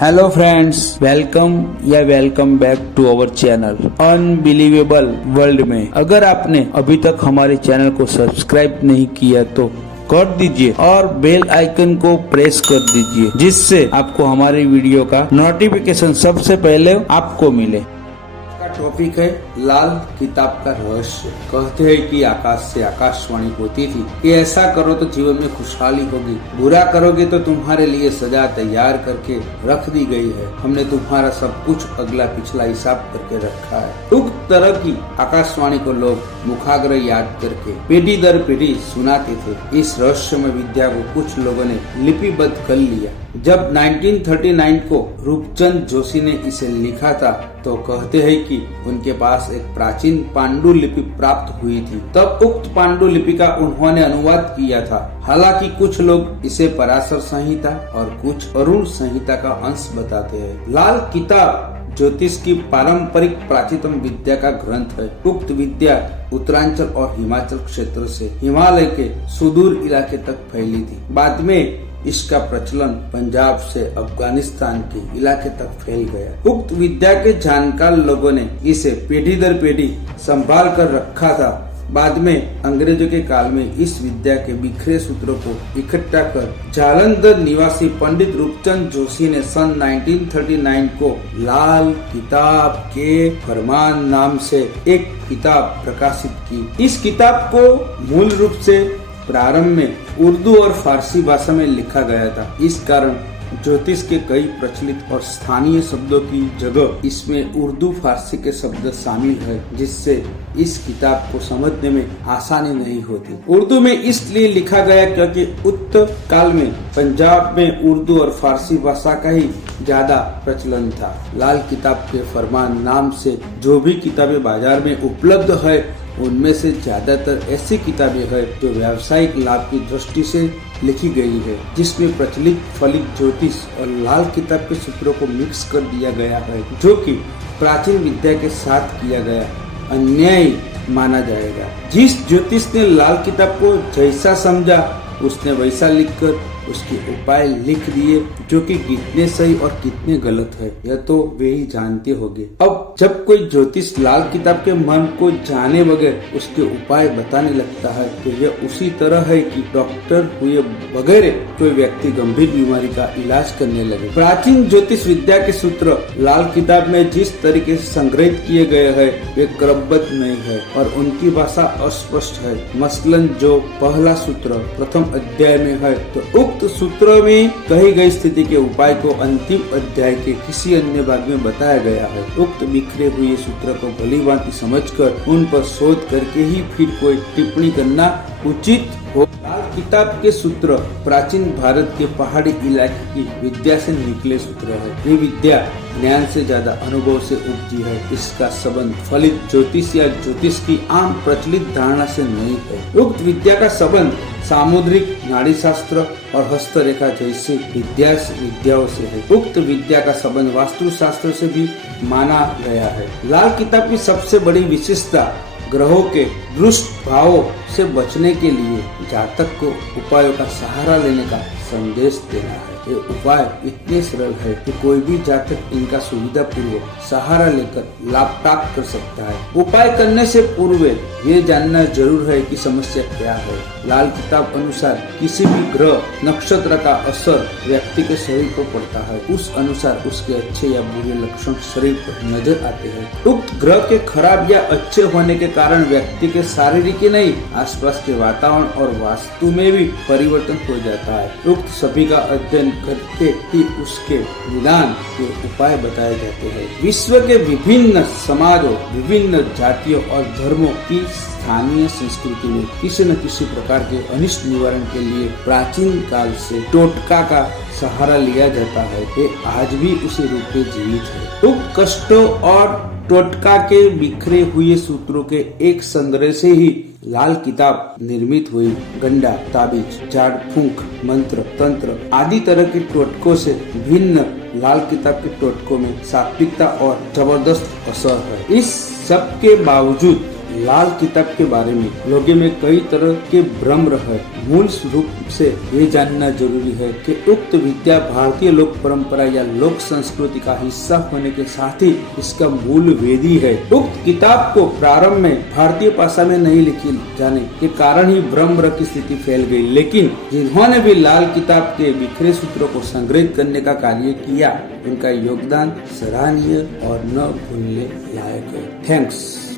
Hello friends, welcome back to our channel unbelievable world में। अगर आपने अभी तक हमारे चैनल को सब्सक्राइब नहीं किया तो कर दीजिए और बेल आइकन को प्रेस कर दीजिए, जिससे आपको हमारी वीडियो का नोटिफिकेशन सबसे पहले आपको मिले। टॉपिक है लाल किताब का रहस्य। कहते हैं कि आकाश से आकाशवाणी होती थी कि ऐसा करो तो जीवन में खुशहाली होगी, बुरा करोगे तो तुम्हारे लिए सजा तैयार करके रख दी गई है। हमने तुम्हारा सब कुछ अगला पिछला हिसाब करके रखा है। उक्त तरह की आकाशवाणी को लोग मुखाग्र याद करके पीढ़ी दर पीढ़ी सुनाते थे। इस रहस्यमय विद्या को कुछ लोगों ने लिपिबद्ध कर लिया। जब 1939 को रूपचंद जोशी ने इसे लिखा था तो कहते हैं कि उनके पास एक प्राचीन पांडुलिपि प्राप्त हुई थी। तब उक्त पांडुलिपि का उन्होंने अनुवाद किया था। हालांकि कुछ लोग इसे पराशर संहिता और कुछ अरुण संहिता का अंश बताते हैं। लाल किताब ज्योतिष की पारंपरिक प्राचीनतम विद्या का ग्रंथ है। उक्त विद्या उत्तरांचल और हिमाचल क्षेत्र से हिमालय के सुदूर इलाके तक फैली थी। बाद में इसका प्रचलन पंजाब से अफगानिस्तान के इलाके तक फैल गया। उक्त विद्या के जानकार लोगों ने इसे पीढ़ी दर पीढ़ी संभाल कर रखा था। बाद में अंग्रेजों के काल में इस विद्या के बिखरे सूत्रों को इकट्ठा कर जालंधर निवासी पंडित रूपचंद जोशी ने सन 1939 को लाल किताब के फरमान नाम से एक किताब प्रकाशित की। इस किताब को मूल रूप से प्रारंभ में उर्दू और फारसी भाषा में लिखा गया था। इस कारण ज्योतिष के कई प्रचलित और स्थानीय शब्दों की जगह इसमें उर्दू फारसी के शब्द शामिल है, जिससे इस किताब को समझने में आसानी नहीं होती। उर्दू में इसलिए लिखा गया क्योंकि उत्तर काल में पंजाब में उर्दू और फारसी भाषा का ही ज्यादा प्रचलन था। लाल किताब के फरमान नाम से जो भी किताबें बाजार में उपलब्ध है, उनमें से ज्यादातर ऐसी किताबें हैं जो व्यावसायिक लाभ की दृष्टि से लिखी गई है, जिसमें प्रचलित फलित ज्योतिष और लाल किताब के सूत्रों को मिक्स कर दिया गया है, जो कि प्राचीन विद्या के साथ किया गया अन्याय माना जाएगा। जिस ज्योतिष ने लाल किताब को जैसा समझा उसने वैसा लिखकर उसके उपाय लिख दिए, जो कि कितने सही और कितने गलत है यह तो वे ही जानते होंगे। अब जब कोई ज्योतिष लाल किताब के मन को जाने बगैर उसके उपाय बताने लगता है तो यह उसी तरह है कि डॉक्टर हुए बगैर कोई व्यक्ति गंभीर बीमारी का इलाज करने लगे। प्राचीन ज्योतिष विद्या के सूत्र लाल किताब में जिस तरीके से संग्रहित किए गए हैं वे क्रमबद्ध नहीं है और उनकी भाषा अस्पष्ट है। मसलन जो पहला सूत्र प्रथम अध्याय में है तो उक्त सूत्रों में कही गई स्थिति के उपाय को अंतिम अध्याय के किसी अन्य भाग में बताया गया है। उक्त बिखरे हुए सूत्र को भलीभांति समझकर उन पर शोध करके ही फिर कोई टिप्पणी करना उचित हो। लाल किताब के सूत्र प्राचीन भारत के पहाड़ी इलाके की विद्या से निकले सूत्र है। ये विद्या ज्ञान से ज्यादा अनुभव से उपजी है। इसका संबंध फलित ज्योतिष या ज्योतिष की आम प्रचलित धारणा से नहीं है। उक्त विद्या का संबंध सामुद्रिक नाड़ी शास्त्र और हस्तरेखा जैसी विद्याओं से है। उक्त विद्या का संबंध वास्तु शास्त्र से भी माना गया है। लाल किताब की सबसे बड़ी विशेषता ग्रहों के दुष्ट भावों से बचने के लिए जातक को उपायों का सहारा लेने का संदेश देना है। ये उपाय इतने सरल है कि कोई भी जातक इनका सुविधा पूर्वक सहारा लेकर लाभ प्राप्त कर सकता है। उपाय करने से पूर्व ये जानना जरूर है कि समस्या क्या है। लाल किताब अनुसार किसी भी ग्रह नक्षत्र का असर व्यक्ति के शरीर पर पड़ता है। उस अनुसार उसके अच्छे या बुरे लक्षण शरीर पर नजर आते हैं। उक्त ग्रह के खराब या अच्छे होने के कारण व्यक्ति के शारीरिक ही नहीं, आसपास के वातावरण और वास्तु में भी परिवर्तन हो जाता है। उक्त सभी का अध्ययन करके ही उसके निदान के उपाय बताए जाते हैं। विश्व के विभिन्न समाजों, विभिन्न जातियों और धर्मों की स्थानीय संस्कृति में किसी न किसी प्रकार के अनिष्ट निवारण के लिए प्राचीन काल से टोटका का सहारा लिया जाता है। ये आज भी उसी रूप में जीवित है। उक्त कष्टों और टोटका के बिखरे हुए सूत्रों के एक संग्रह से ही लाल किताब निर्मित हुई। गंडा, ताबीज, झाड़ फूंक, मंत्र, तंत्र आदि तरह के टोटकों से भिन्न लाल किताब के टोटकों में सात्विकता और जबरदस्त असर है। इस सब के बावजूद लाल किताब के बारे में लोगों में कई तरह के भ्रम है। मूल रूप से ये जानना जरूरी है कि उक्त विद्या भारतीय लोक परंपरा या लोक संस्कृति का हिस्सा होने के साथ ही इसका मूल वेदी है। उक्त किताब को प्रारंभ में भारतीय भाषा में नहीं लिखी जाने के कारण ही भ्रम की स्थिति फैल गई, लेकिन जिन्होंने भी लाल किताब के बिखरे सूत्रों को संग्रहित करने का कार्य किया, उनका योगदान सराहनीय और न भूलने लायक है। थैंक्स।